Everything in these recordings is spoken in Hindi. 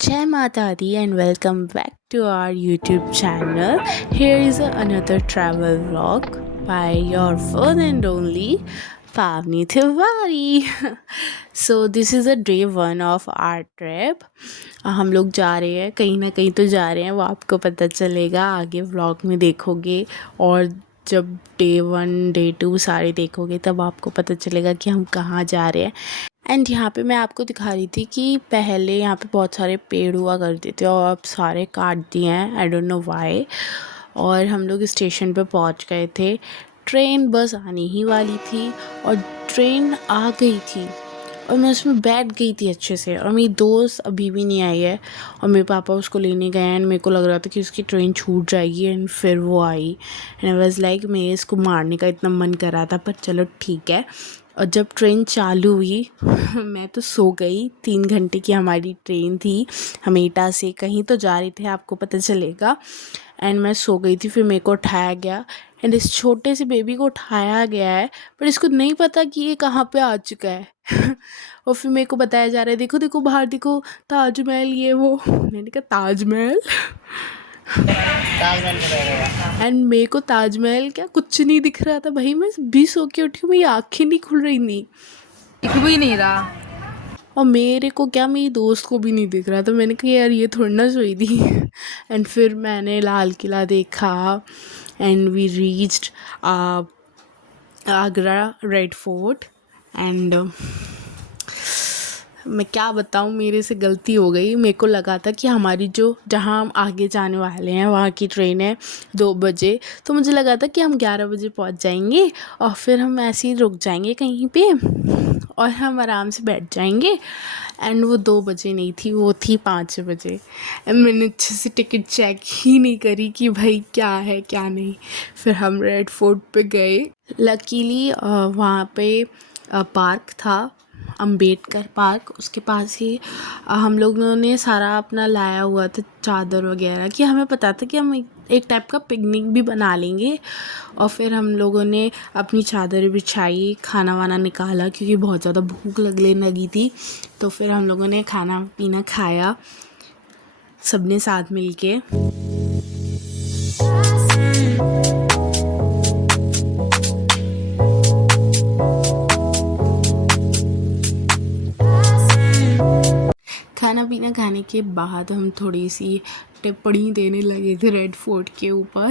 Jai Mata Di and welcome back to our YouTube channel. Here is another travel vlog by your one and only Pavni Tiwari. So this is a day one of our trip. हम लोग जा रहे हैं, कहीं ना कहीं तो जा रहे हैं, वो आपको पता चलेगा आगे व्लॉग में देखोगे। और जब डे वन डे टू सारे देखोगे तब आपको पता चलेगा कि हम कहाँ जा रहे हैं। एंड यहाँ पे मैं आपको दिखा रही थी कि पहले यहाँ पे बहुत सारे पेड़ हुआ करते थे और अब सारे काट दिए हैं, आई डोंट नो व्हाई। और हम लोग स्टेशन पे पहुँच गए थे, ट्रेन बस आने ही वाली थी और ट्रेन आ गई थी और मैं उसमें बैठ गई थी अच्छे से। और मेरी दोस्त अभी भी नहीं आई है और मेरे पापा उसको लेने गए एंड मेरे को लग रहा था कि उसकी ट्रेन छूट जाएगी एंड फिर वो आई एंड आई वाज लाइक मैं इसको मारने का इतना मन कर रहा था, पर चलो ठीक है। और जब ट्रेन चालू हुई मैं तो सो गई। 3 घंटे की हमारी ट्रेन थी, हम एटा से कहीं तो जा रहे थे, आपको पता चलेगा। एंड मैं सो गई थी, फिर मेरे को उठाया गया एंड इस छोटे से बेबी को उठाया गया है, पर इसको नहीं पता कि ये कहाँ पे आ चुका है। और फिर मेरे को बताया जा रहा है, देखो देखो बाहर देखो, ताजमहल ये वो। मैंने कहा ताजमहल? एंड मेरे को ताजमहल क्या कुछ नहीं दिख रहा था भाई। मैं भी सो के उठी हूँ, मेरी आँखें नहीं खुल रही थी, दिख भी नहीं रहा। और मेरे को क्या मेरी दोस्त को भी नहीं दिख रहा था। मैंने कहा यार ये थोड़ी ना सोई थी। एंड फिर मैंने लाल किला देखा and we reached Agra red fort. And मैं क्या बताऊँ, मेरे से गलती हो गई। मेरे को लगा था कि हमारी जो जहाँ हम आगे जाने वाले हैं वहाँ की ट्रेन है 2 बजे, तो मुझे लगा था कि हम 11 बजे पहुँच जाएंगे और फिर हम ऐसे ही रुक जाएंगे कहीं पे और हम आराम से बैठ जाएंगे। एंड वो 2 बजे नहीं थी, वो थी 5 बजे। एंड मैंने अच्छे से टिकट चेक ही नहीं करी कि भाई क्या है क्या नहीं। फिर हम रेड फोर्ट पे गए। लकीली वहाँ पे पार्क था, अम्बेडकर पार्क, उसके पास ही हम लोगों ने सारा अपना लाया हुआ था, चादर वगैरह, कि हमें पता था कि हम एक टाइप का पिकनिक भी बना लेंगे। और फिर हम लोगों ने अपनी चादर बिछाई, खाना वाना निकाला क्योंकि बहुत ज़्यादा भूख लगने लगी थी। तो फिर हम लोगों ने खाना पीना खाया सबने साथ मिलके। खाना पीना खाने के बाद हम थोड़ी सी टिप्पणी देने लगे थे रेड फोर्ट के ऊपर।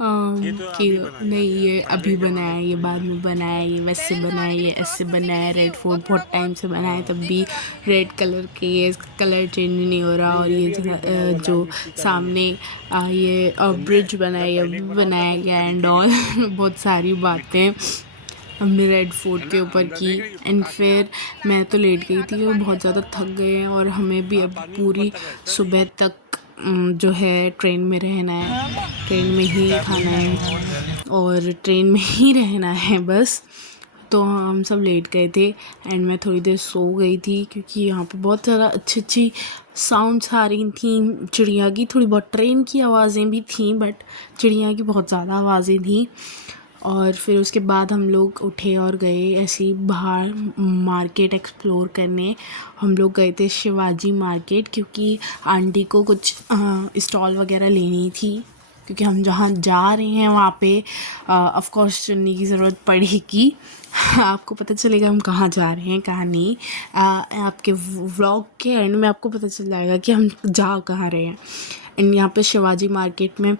कि नहीं ये अभी बनाया है, ये बाद में बनाया है, ये वैसे बनाया है, ये ऐसे बनाया है। रेड फोर्ट बहुत टाइम से बनाया है, तब भी रेड कलर के, ये कलर चेंज नहीं हो रहा। और ये जो सामने ये ब्रिज बनाया, ये भी बनाया गया एंड ऑल। बहुत सारी बातें हमने रेड फोर्ट के ऊपर की। एंड फिर मैं तो लेट गई थी और बहुत ज़्यादा थक गए हैं और हमें भी अब पूरी सुबह तक जो है ट्रेन में रहना है, ट्रेन में ही खाना है और ट्रेन में ही रहना है बस। तो हम सब लेट गए थे एंड मैं थोड़ी देर सो गई थी क्योंकि यहाँ पे बहुत ज़्यादा अच्छी अच्छी साउंड्स आ रही थी चिड़िया की। थोड़ी बहुत ट्रेन की आवाज़ें भी थी बट चिड़िया की बहुत ज़्यादा आवाज़ें थी। और फिर उसके बाद हम लोग उठे और गए ऐसे ही बाहर मार्केट एक्सप्लोर करने। हम लोग गए थे शिवाजी मार्केट क्योंकि आंटी को कुछ स्टॉल वगैरह लेनी थी, क्योंकि हम जहाँ जा रहे हैं वहाँ पे ऑफ कोर्स चुनने की ज़रूरत पड़ेगी। आपको पता चलेगा हम कहाँ जा रहे हैं कहाँ नहीं। आपके व्लॉग के एंड में आपको पता चल जाएगा कि हम जा कहाँ रहे हैं। एंड यहाँ पे शिवाजी मार्केट में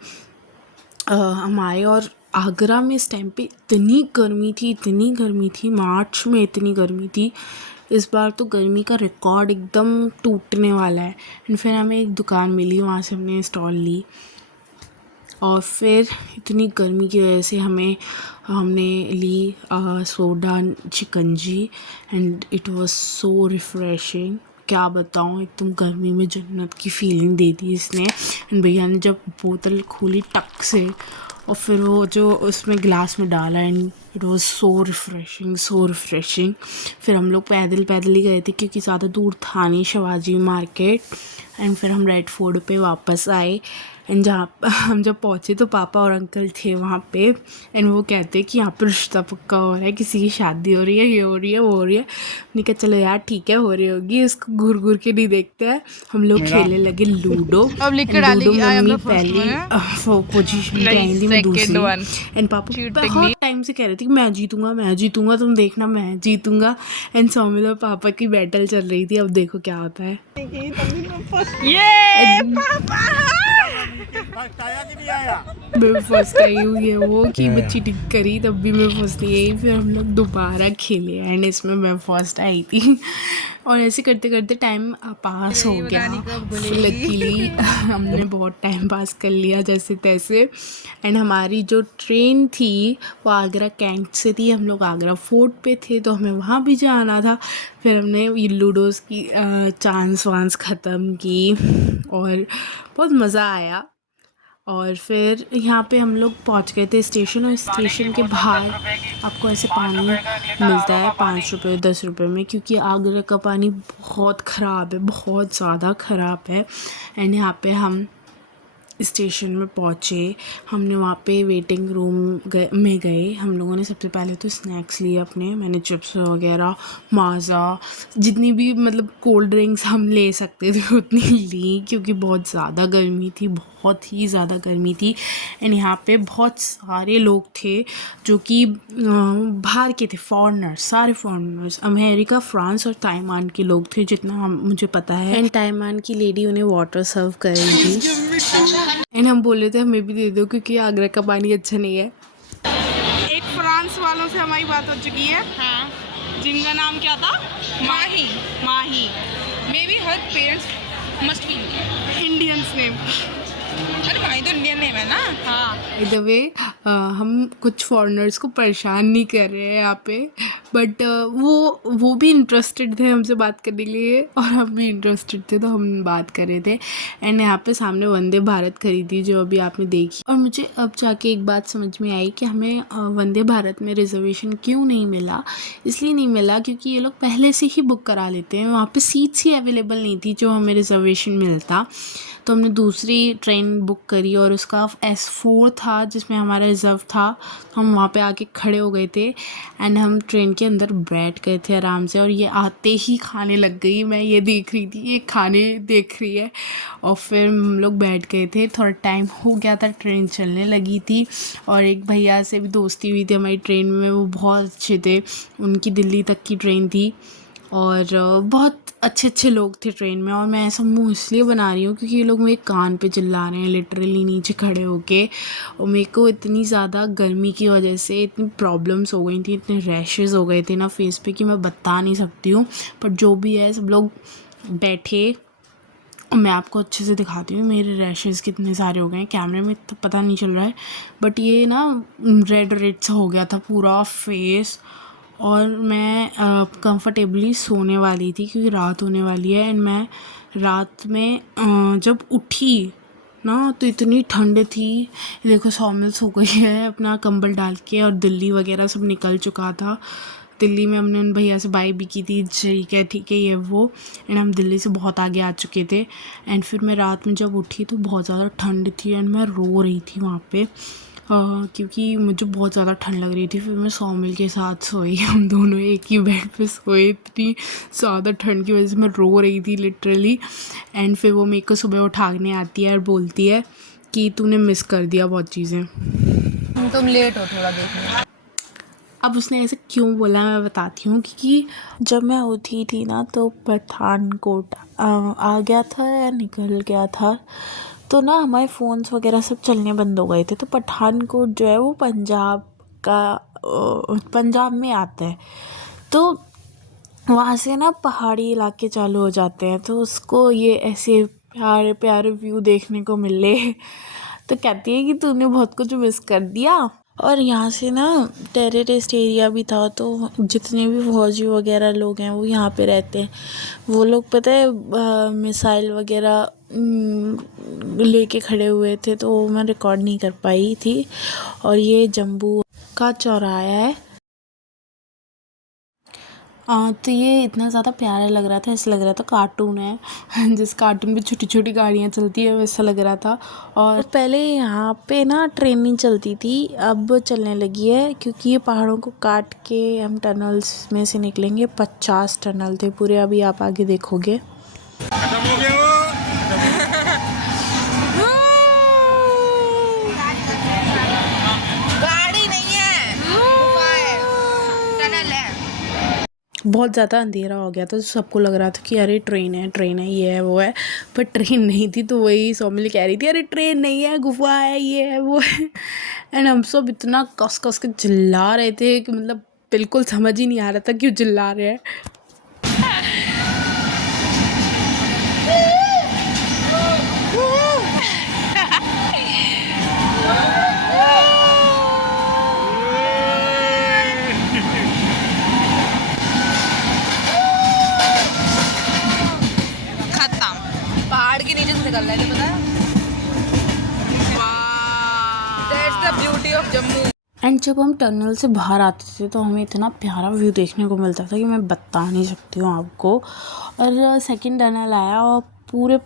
हम आए और आगरा में इस टाइम पे इतनी गर्मी थी, इतनी गर्मी थी, मार्च में इतनी गर्मी थी। इस बार तो गर्मी का रिकॉर्ड एकदम टूटने वाला है। एंड फिर हमें एक दुकान मिली, वहाँ से हमने स्टॉल ली और फिर इतनी गर्मी की वजह से हमने ली soda shikanji and it was so refreshing. क्या बताऊँ, एकदम गर्मी में जन्नत की फीलिंग दे दी इसने। एंड भैया ने जब बोतल खोली टक से और फिर वो जो उसमें ग्लास में डाला and it was so refreshing, so refreshing. फिर हम लोग पैदल पैदल ही गए थे क्योंकि ज़्यादा दूर था नहीं शिवाजी मार्केट। एंड फिर हम रेड फोर्ट पे वापस आए एंड जहाँ हम जब पहुँचे तो पापा और अंकल थे वहाँ पे, एंड वो कहते हैं कि यहाँ पे रिश्ता पक्का हो रहा है, किसी की शादी हो रही है, ये हो रही है, वो हो रही है। मैंने कहा चलो यार ठीक है, हो रही होगी, इसको घूर घूर के नहीं देखते हैं। हम लोग खेलने लगे लूडो। अब लिख के एंड लूडो डालेगी, में I am mummy the first पहली पोजीशन पे नहीं, आई थी, मैं second दूसरी। one. एंड पापा Cheating बहुत नहीं। टाइम से कह रहे थे कि मैं जीतूंगा, मैं जीतूंगा, तुम देखना मैं जीतूंगा। एंड सौमिल और पापा की बैटल चल रही थी, अब देखो क्या होता है। ये मैं फर्स्ट आई हूँ, ये वो कि बच्ची टिक करी तब भी मैं फर्स्ट नहीं आई। फिर हम लोग दोबारा खेले एंड इसमें मैं फर्स्ट आई थी। और ऐसे करते करते टाइम पास हो गया। लकीली हमने बहुत टाइम पास कर लिया जैसे तैसे। एंड हमारी जो ट्रेन थी वो आगरा कैंट से थी, हम लोग आगरा फोर्ट पे थे तो हमें वहाँ भी जाना था। फिर हमने ये लूडोज़ की चांस वांस ख़त्म की और बहुत मज़ा आया। और फिर यहाँ पे हम लोग पहुँच गए थे स्टेशन, और स्टेशन के बाहर आपको ऐसे पानी मिलता है 5 रुपये 10 रुपये में, क्योंकि आगरा का पानी बहुत ख़राब है, बहुत ज़्यादा ख़राब है। एंड यहाँ पे हम स्टेशन में पहुँचे, हमने वहाँ पे वेटिंग रूम में गए। हम लोगों ने सबसे पहले तो स्नैक्स लिए अपने, मैंने चिप्स वगैरह, माज़ा, जितनी भी मतलब कोल्ड ड्रिंक्स हम ले सकते थे उतनी ली, क्योंकि बहुत ज़्यादा गर्मी थी, बहुत ही ज़्यादा गर्मी थी। एंड यहाँ पे बहुत सारे लोग थे जो कि बाहर के थे, फॉरेनर्स, सारे फॉरेनर्स, अमेरिका, फ्रांस और ताइवान के लोग थे जितना मुझे पता है। एंड ताइवान की लेडी उन्हें वाटर सर्व कर रही थी। एंड हम बोले थे हमें भी दे दो क्योंकि आगरा का पानी अच्छा नहीं है। एक फ्रांस वालों से हमारी बात हो चुकी है, हाँ, जिनका नाम क्या था? Mahi. Mahi. May be her parents must be Indians name. अरे माही तो इंडियन नेम है ना। हाँ, बाय द वे हम कुछ फॉरेनर्स को परेशान नहीं कर रहे हैं यहाँ पे, बट वो भी इंटरेस्टेड थे हमसे बात करने के लिए और हम भी इंटरेस्टेड थे, तो हम बात कर रहे थे। एंड यहाँ पे सामने वंदे भारत खरीदी जो अभी आपने देखी, और मुझे अब जाके एक बात समझ में आई कि हमें वंदे भारत में रिजर्वेशन क्यों नहीं मिला। इसलिए नहीं मिला क्योंकि ये लोग पहले से ही बुक करा लेते हैं, वहाँ पे सीट्स ही अवेलेबल नहीं थी जो हमें रिजर्वेशन मिलता। तो हमने दूसरी ट्रेन बुक करी और उसका S4 था जिसमें हमारा रिज़र्व था। हम वहाँ पे आके खड़े हो गए थे एंड हम ट्रेन के अंदर बैठ गए थे आराम से, और ये आते ही खाने लग गई। मैं ये देख रही थी, ये खाने देख रही है, और फिर हम लोग बैठ गए थे। थोड़ा टाइम हो गया था, ट्रेन चलने लगी थी, और एक भैया से भी दोस्ती हुई थी हमारी ट्रेन में, वो बहुत अच्छे थे, उनकी दिल्ली तक की ट्रेन थी, और बहुत अच्छे अच्छे लोग थे ट्रेन में। और मैं ऐसा मुंह इसलिए बना रही हूँ क्योंकि ये लोग मेरे कान पे चिल्ला रहे हैं लिटरली नीचे खड़े होके, और मेरे को इतनी ज़्यादा गर्मी की वजह से इतनी प्रॉब्लम्स हो गई थी, इतने रैशेज़ हो गए थे ना फेस पे कि मैं बता नहीं सकती हूँ। पर जो भी है, सब लोग बैठे, और मैं आपको अच्छे से दिखाती हूँ मेरे रैशेज़ कितने सारे हो गए हैं। कैमरे में तो पता नहीं चल रहा है, बट ये ना रेड रेड सा हो गया था पूरा फेस। और मैं कंफर्टेबली सोने वाली थी क्योंकि रात होने वाली है। एंड मैं रात में जब उठी ना तो इतनी ठंड थी, देखो सौमिल सो गई है अपना कंबल डाल के, और दिल्ली वगैरह सब निकल चुका था। दिल्ली में हमने उन भैया से बाय भी की थी, ठीक है ये वो। एंड हम दिल्ली से बहुत आगे आ चुके थे। एंड फिर मैं रात में जब उठी तो बहुत ज़्यादा ठंड थी एंड मैं रो रही थी वहाँ पे, क्योंकि मुझे बहुत ज़्यादा ठंड लग रही थी। फिर मैं सौमिल के साथ सोई, हम दोनों एक ही बेड पे सोए, इतनी ज़्यादा ठंड की वजह से मैं रो रही थी लिटरली। एंड फिर वो मेरे को सुबह उठाने आती है और बोलती है कि तूने मिस कर दिया बहुत चीज़ें। तुम लेट हो थोड़ा देखने। अब उसने ऐसे क्यों बोला मैं बताती हूँ, क्योंकि जब मैं उठी थी ना तो पठानकोट आ गया था या निकल गया था, तो ना हमारे फ़ोन्स वगैरह सब चलने बंद हो गए थे। तो पठानकोट जो है वो पंजाब में आता है, तो वहाँ से ना पहाड़ी इलाके चालू हो जाते हैं, तो उसको ये ऐसे प्यारे प्यारे व्यू देखने को मिले। तो कहती है कि तूने बहुत कुछ मिस कर दिया। और यहाँ से ना टेररिस्ट एरिया भी था, तो जितने भी फौजी वगैरह लोग हैं वो यहाँ पे रहते हैं। वो लोग पता है मिसाइल वगैरह लेके खड़े हुए थे, तो वो मैं रिकॉर्ड नहीं कर पाई थी। और ये जम्मू का चौराहा है, तो ये इतना ज़्यादा प्यारा लग रहा था, ऐसा लग रहा था कार्टून है जिस कार्टून में छोटी छोटी गाड़ियाँ चलती है वैसा लग रहा था। और पहले यहाँ पे ना ट्रेन नहीं चलती थी, अब चलने लगी है क्योंकि ये पहाड़ों को काट के हम टनल्स में से निकलेंगे। 50 टनल थे पूरे, अभी आप आगे देखोगे। खत्म हो गया वो। गाड़ी नहीं है, गुफा है, टनल है। बहुत ज़्यादा अंधेरा हो गया था तो सबको लग रहा था कि अरे ट्रेन है, ये है वो है, पर ट्रेन नहीं थी। तो वही सौमिल कह रही थी अरे ट्रेन नहीं है, गुफा है, ये है वो है। एंड हम सब इतना कस कस के चिल्ला रहे थे कि मतलब बिल्कुल समझ ही नहीं आ रहा था क्यों चिल्ला रहे हैं। खत्म, पहाड़ के नीचे से निकल रहा है, पता है? That's the beauty of Jammu. And जब हम टनल से बाहर आते थे तो हमें इतना प्यारा व्यू देखने को मिलता था कि मैं बता नहीं सकती हूँ आपको। और सेकंड टनल आया और पूरे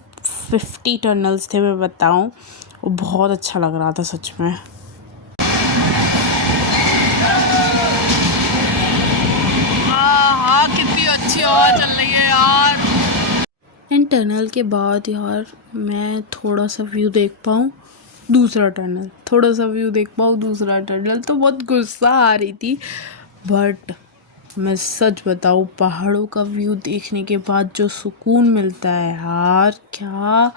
50 टनल्स थे, मैं बताऊँ, वो बहुत अच्छा लग रहा था सच में। हाँ, कितनी अच्छी हवा चल रही है यार। एंड टनल के बाद यार मैं थोड़ा सा व्यू देख पाऊँ दूसरा टनल, थोड़ा सा व्यू देख पाऊँ दूसरा टनल, तो बहुत गुस्सा आ रही थी। बट मैं सच बताऊँ, पहाड़ों का व्यू देखने के बाद जो सुकून मिलता है यार, क्या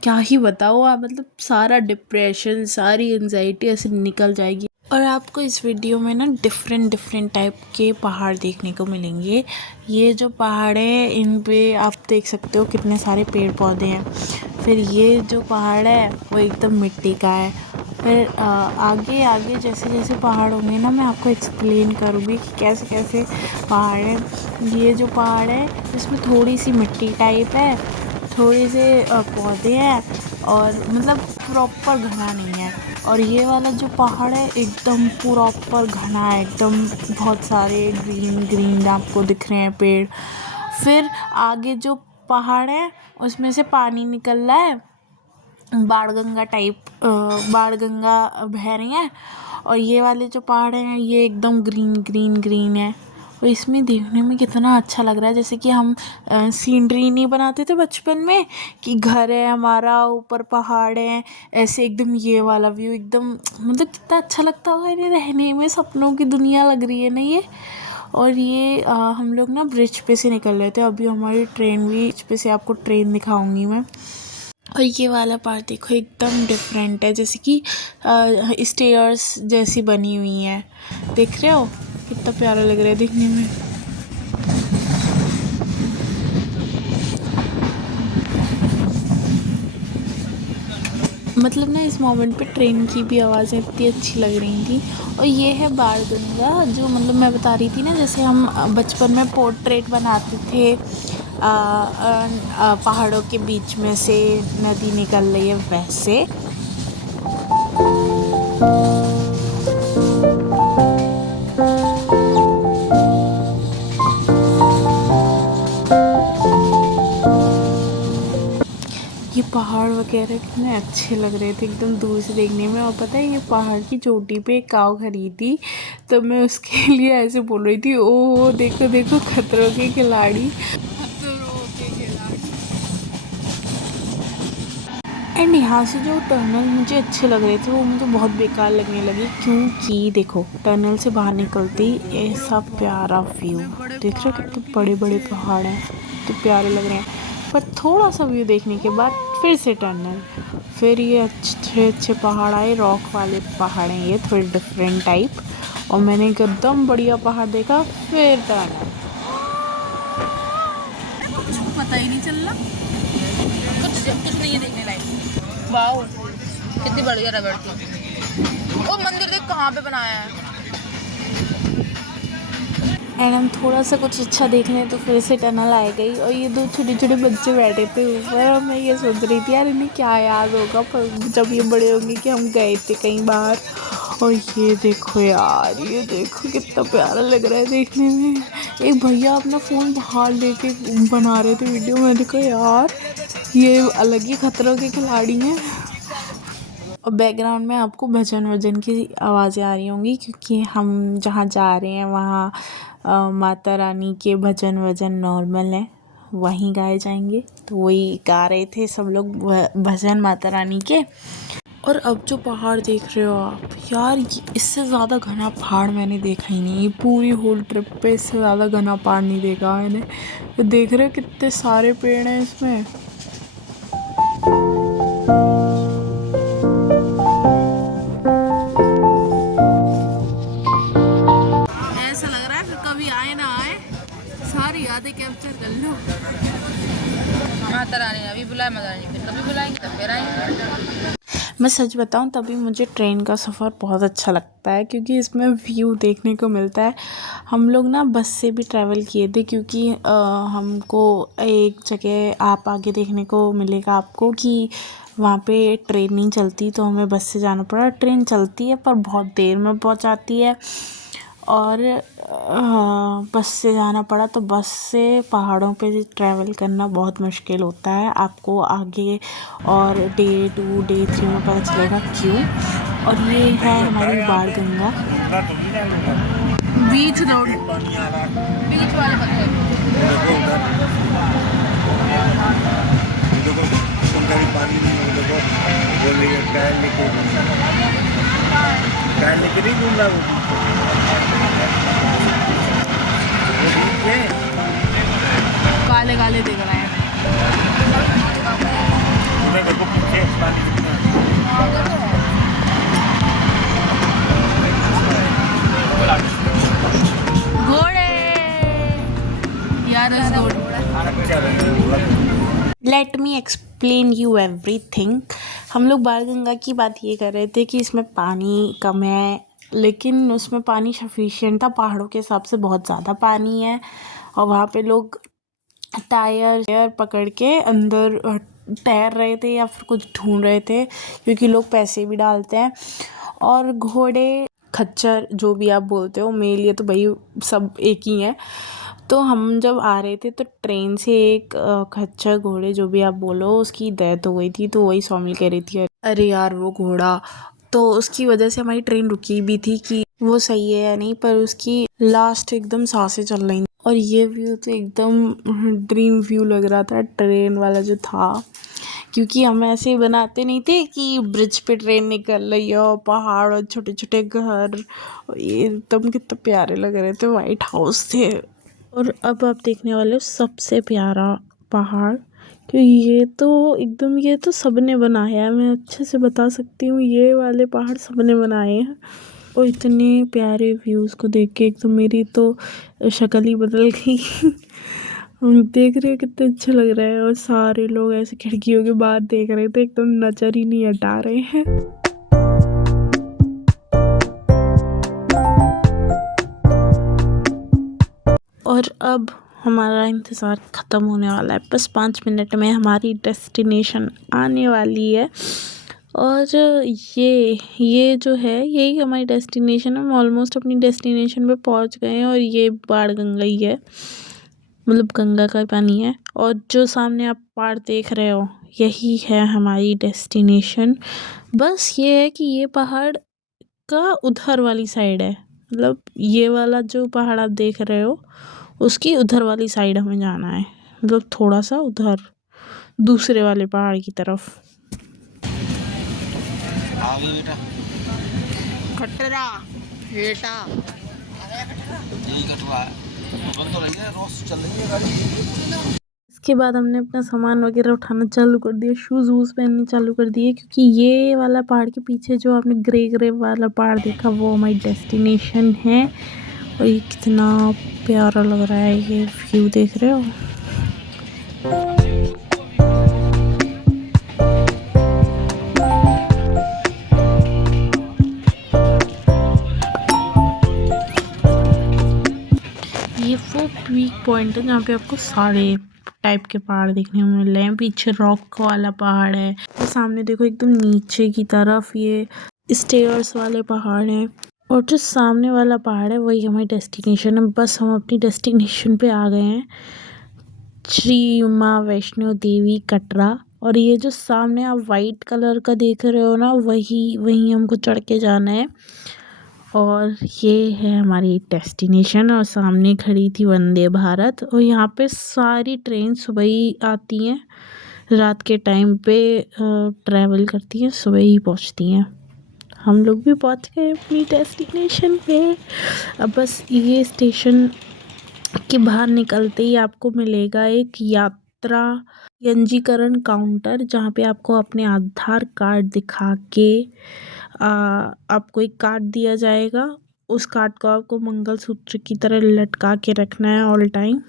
क्या ही बताओ आप, मतलब सारा डिप्रेशन, सारी एंजाइटी ऐसे निकल जाएगी। और आपको इस वीडियो में ना डिफरेंट टाइप के पहाड़ देखने को मिलेंगे। ये जो पहाड़ है इन पे आप देख सकते हो कितने सारे पेड़ पौधे हैं। फिर ये जो पहाड़ है वो एकदम मिट्टी का है। फिर आगे आगे जैसे जैसे पहाड़ होंगे ना, मैं आपको एक्सप्लेन करूँगी कि कैसे कैसे पहाड़ हैं। ये जो पहाड़ है इसमें थोड़ी सी मिट्टी टाइप है, थोड़े से पौधे हैं, और मतलब प्रॉपर घना नहीं है। और ये वाला जो पहाड़ है एकदम प्रॉपर घना है, एकदम बहुत सारे ग्रीन आपको दिख रहे हैं पेड़। फिर आगे जो पहाड़ है उसमें से पानी निकल रहा है, बाणगंगा टाइप, बाणगंगा बह रही है। और ये वाले जो पहाड़ हैं ये एकदम ग्रीन है। और इसमें देखने में कितना अच्छा लग रहा है, जैसे कि हम सीनरी नहीं बनाते थे बचपन में कि घर है हमारा, ऊपर पहाड़ है, ऐसे एकदम ये वाला व्यू एकदम, मतलब कितना अच्छा लगता होगा इन्हें रहने में, सपनों की दुनिया लग रही है ना ये। और ये हम लोग ना ब्रिज पे से निकल रहे थे, अभी हमारी ट्रेन भी ब्रिज पे से, आपको ट्रेन दिखाऊंगी मैं। और ये वाला पार्ट देखो एकदम डिफरेंट है, जैसे कि स्टेयर्स जैसी बनी हुई हैं, देख रहे हो कितना प्यारा लग रहा है देखने में। मतलब ना इस मोमेंट पे ट्रेन की भी आवाज़ें इतनी अच्छी लग रही थी। और ये है बाणगंगा, जो मतलब मैं बता रही थी ना, जैसे हम बचपन में पोर्ट्रेट बनाते थे, पहाड़ों के बीच में से नदी निकल रही है वैसे। ये पहाड़ वगैरह कितने अच्छे लग रहे थे एकदम दूर से देखने में। और पता है ये पहाड़ की चोटी पे एक काऊ खड़ी थी, तो मैं उसके लिए ऐसे बोल रही थी, ओह देखो देखो खतरों के खिलाड़ी। एंड यहाँ से जो टनल मुझे अच्छे लग रहे थे वो मुझे बहुत बेकार लगने लगे, क्योंकि देखो टनल से बाहर निकलते ही ऐसा प्यारा व्यू देख रहे हो, कितने बड़े बड़े पहाड़ हैं, तो प्यारे लग रहे हैं। पर थोड़ा सा व्यू देखने के बाद फिर से टनल, फिर ये अच्छे पहाड़ आए, रॉक वाले पहाड़ हैं ये, थोड़े डिफरेंट टाइप। और मैंने एकदम बढ़िया पहाड़ देखा, फिर टनल। कुछ पता ही नहीं चल रहा, कुछ नहीं है देखने लायक। वाओ कितनी बढ़िया रबड़ थी। ओ मंदिर देख कहाँ पे बनाया है। एंड हम थोड़ा सा कुछ अच्छा देख लें तो फिर से टनल आ गई। और ये दो छोटे छोटे बच्चे बैठे थे ऊपर, और मैं ये सोच रही थी यार इन्हें क्या याद होगा पर जब ये बड़े होंगे कि हम गए थे कहीं बाहर। और ये देखो यार, ये देखो कितना प्यारा लग रहा है देखने में। एक भैया अपना फ़ोन बाहर लेके बना रहे थे वीडियो। मैंने कहा यार ये अलग ही खतरों के खिलाड़ी हैं। और बैकग्राउंड में आपको भजन वजन की आवाज़ें आ रही होंगी, क्योंकि हम जहाँ जा रहे हैं वहाँ माता रानी के भजन वजन नॉर्मल है, वहीं गाए जाएंगे। तो वही गा रहे थे सब लोग भजन माता रानी के। और अब जो पहाड़ देख रहे हो आप यार, इससे ज़्यादा घना पहाड़ मैंने देखा ही नहीं। पूरी होल ट्रिप पे इससे ज़्यादा घना पहाड़ नहीं देखा मैंने। तो देख रहे हो कितने सारे पेड़ हैं इसमें। ऐसा लग रहा है फिर कभी आए ना आए, सारी यादें कैप्चर कर लो। माता रानी ने अभी बुलाया, माता रानी फिर कभी बुलाएंगे, तब फिर आएंगे। मैं सच बताऊं, तभी मुझे ट्रेन का सफ़र बहुत अच्छा लगता है, क्योंकि इसमें व्यू देखने को मिलता है। हम लोग ना बस से भी ट्रैवल किए थे, क्योंकि हमको एक जगह आप आगे देखने को मिलेगा आपको कि वहाँ पे ट्रेन नहीं चलती, तो हमें बस से जाना पड़ा। ट्रेन चलती है पर बहुत देर में पहुँचाती है, और बस से जाना पड़ा। तो बस से पहाड़ों पे ट्रैवल करना बहुत मुश्किल होता है। आपको आगे और डे 2 डे 3 में पता चलेगा क्यों। और ये है हमारी बाणगंगा बीच रोड, बीच वाले पत्थर। देखो उधर, देखो उनका भी पानी नहीं है। देखो बोल रही है टायर लेके नहीं घूम रहा वो बीच में। काले काले दिख रहे हैं। उधर देखो पीछे पानी कितना घोड़े यार, let me explain you everything. हम लोग बाणगंगा की बात ये कर रहे थे कि इसमें पानी कम है, लेकिन उसमें पानी सफिशिएंट था। पहाड़ों के हिसाब से बहुत ज़्यादा पानी है, और वहाँ पे लोग टायर पकड़ के अंदर तैर रहे थे या फिर कुछ ढूंढ रहे थे, क्योंकि लोग पैसे भी डालते हैं। और घोड़े खच्चर जो भी आप बोलते हो, मेरे लिए तो भाई सब एक ही है। तो हम जब आ रहे थे तो ट्रेन से एक खच्चर घोड़े जो भी आप बोलो, उसकी डेथ हो गई थी। तो वही सौमिल कह रही थी अरे यार वो घोड़ा, तो उसकी वजह से हमारी ट्रेन रुकी भी थी कि वो सही है या नहीं, पर उसकी लास्ट एकदम सांसें चल रही। और ये व्यू तो एकदम ड्रीम व्यू लग रहा था ट्रेन वाला जो था, क्योंकि हम ऐसे ही बनाते नहीं थे कि ब्रिज पे ट्रेन निकल रही है और पहाड़ और छोटे छोटे घर, ये एकदम कितने प्यारे लग रहे थे। वाइट हाउस थे। और अब आप देखने वाले हो सबसे प्यारा पहाड़, क्योंकि ये तो सबने बनाया है। मैं अच्छे से बता सकती हूँ, ये वाले पहाड़ सबने बनाए हैं। और इतने प्यारे व्यूज़ को देख के एकदम मेरी तो शक्ल ही बदल गई। हम देख रहे हो कितने अच्छे लग रहे हैं, और सारे लोग ऐसे खिड़कियों के बाहर देख रहे थे, एकदम नजर ही नहीं हटा रहे हैं। और अब हमारा इंतज़ार ख़त्म होने वाला है। बस 5 मिनट में हमारी डेस्टिनेशन आने वाली है। और ये जो है यही हमारी डेस्टिनेशन है। हम ऑलमोस्ट अपनी डेस्टिनेशन पे पहुंच गए हैं। और ये बाणगंगा ही है, मतलब गंगा का पानी है। और जो सामने आप पहाड़ देख रहे हो, यही है हमारी डेस्टिनेशन। बस ये है कि ये पहाड़ का उधर वाली साइड है, मतलब ये वाला जो पहाड़ आप देख रहे हो उसकी उधर वाली साइड हमें जाना है, मतलब थोड़ा सा उधर दूसरे वाले पहाड़ की तरफ। खटरा बेटा इसके बाद हमने अपना सामान वगैरह उठाना चालू कर दिया, शूज़ वूज़ पहनने चालू कर दिए, क्योंकि ये वाला पहाड़ के पीछे जो आपने ग्रे वाला पहाड़ देखा वो हमारी डेस्टिनेशन है। और ये कितना प्यारा लग रहा है, ये व्यू देख रहे हो। ये वो पीक पॉइंट है जहाँ पे आपको सारे टाइप के पहाड़ देखने को मिल रहे हैं। पीछे रॉक वाला पहाड़ है, तो सामने देखो एकदम नीचे की तरफ ये स्टेयर्स वाले पहाड़ हैं और जो सामने वाला पहाड़ है वही हमारी डेस्टिनेशन है। बस हम अपनी डेस्टिनेशन पे आ गए हैं, श्री माँ वैष्णो देवी कटरा। और ये जो सामने आप वाइट कलर का देख रहे हो ना, वही हमको चढ़ के जाना है। और ये है हमारी डेस्टिनेशन और सामने खड़ी थी वंदे भारत। और यहाँ पे सारी ट्रेन सुबह ही आती हैं, रात के टाइम पे ट्रैवल करती हैं, सुबह ही पहुँचती हैं। हम लोग भी पहुँच गए अपनी डेस्टिनेशन पे। अब बस ये स्टेशन के बाहर निकलते ही आपको मिलेगा एक यात्रा पंजीकरण काउंटर, जहाँ पे आपको अपने आधार कार्ड दिखा के आपको एक कार्ड दिया जाएगा। उस कार्ड को आपको मंगलसूत्र की तरह लटका के रखना है ऑल टाइम।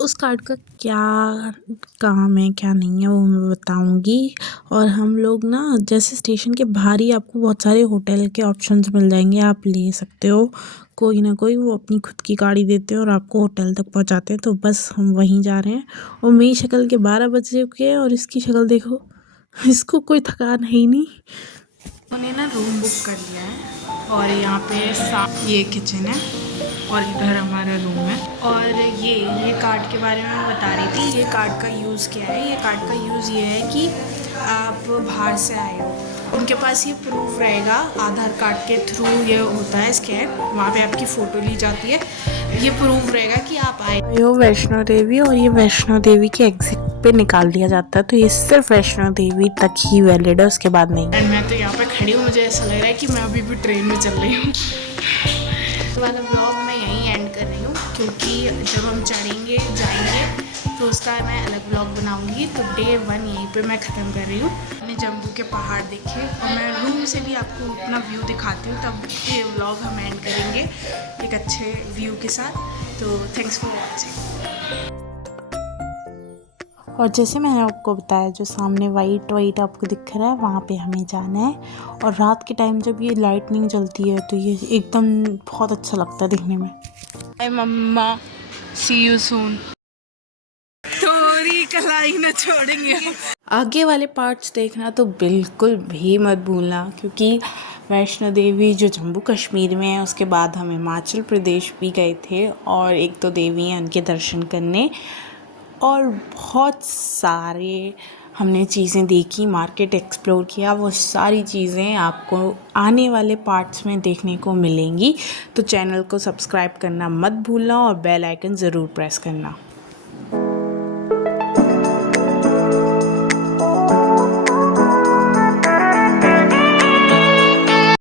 उस कार्ड का क्या काम है क्या नहीं है वो मैं बताऊंगी। और हम लोग ना जैसे स्टेशन के बाहर ही आपको बहुत सारे होटल के ऑप्शंस मिल जाएंगे, आप ले सकते हो कोई ना कोई। वो अपनी खुद की गाड़ी देते हैं और आपको होटल तक पहुंचाते हैं। तो बस हम वहीं जा रहे हैं। और मेरी शक्ल के 12 बज चुके हैं और इसकी शक्ल देखो, इसको कोई थकान है ही नहीं। उन्होंने ना रूम बुक कर लिया है और यहाँ पे ये किचन है और इधर हमारा रूम है। और ये कार्ड के बारे में मैं बता रही थी। ये कार्ड का यूज़ क्या है, ये कार्ड का यूज़ ये है कि आप बाहर से आए हो, उनके पास ये प्रूफ रहेगा। आधार कार्ड के थ्रू ये होता है स्कैन, वहाँ पे आपकी फ़ोटो ली जाती है, ये प्रूफ रहेगा कि आप आए हो वैष्णो देवी। और ये वैष्णो देवी के एग्जिट पे निकाल दिया जाता है, तो ये सिर्फ वैष्णो देवी तक ही वैलिड है, उसके बाद नहीं। एंड मैं तो यहाँ पे खड़ी हूँ, मुझे ऐसा लग रहा है कि मैं अभी भी ट्रेन में चल रही हूँ। वाला ब्लॉग मैं यहीं एंड कर रही हूँ, क्योंकि जब हम चढ़ेंगे जाएंगे तो उसका मैं अलग ब्लॉग बनाऊँगी। तो डे 1 यहीं पे मैं ख़त्म कर रही हूँ। मैंने जम्मू के पहाड़ देखे और मैं रूम से भी आपको अपना व्यू दिखाती हूँ, तब ये व्लॉग हम एंड करेंगे एक अच्छे व्यू के साथ। तो थैंक्स फॉर वॉचिंग। और जैसे मैंने आपको बताया, जो सामने वाइट आपको दिख रहा है वहाँ पे हमें जाना है। और रात के टाइम जब ये लाइटनिंग जलती है तो ये एकदम बहुत अच्छा लगता है दिखने में। हाय मम्मा, सी यू सून। थोड़ी कलाई न छोड़ेंगे। आगे वाले पार्ट्स देखना तो बिल्कुल भी मत भूलना, क्योंकि वैष्णो देवी जो जम्मू कश्मीर में है, उसके बाद हम हिमाचल प्रदेश भी गए थे और 1-2 देवी हैं उनके दर्शन करने। और बहुत सारे हमने चीज़ें देखी, मार्केट एक्सप्लोर किया। वो सारी चीज़ें आपको आने वाले पार्ट्स में देखने को मिलेंगी। तो चैनल को सब्सक्राइब करना मत भूलना और बेल आइकन ज़रूर प्रेस करना।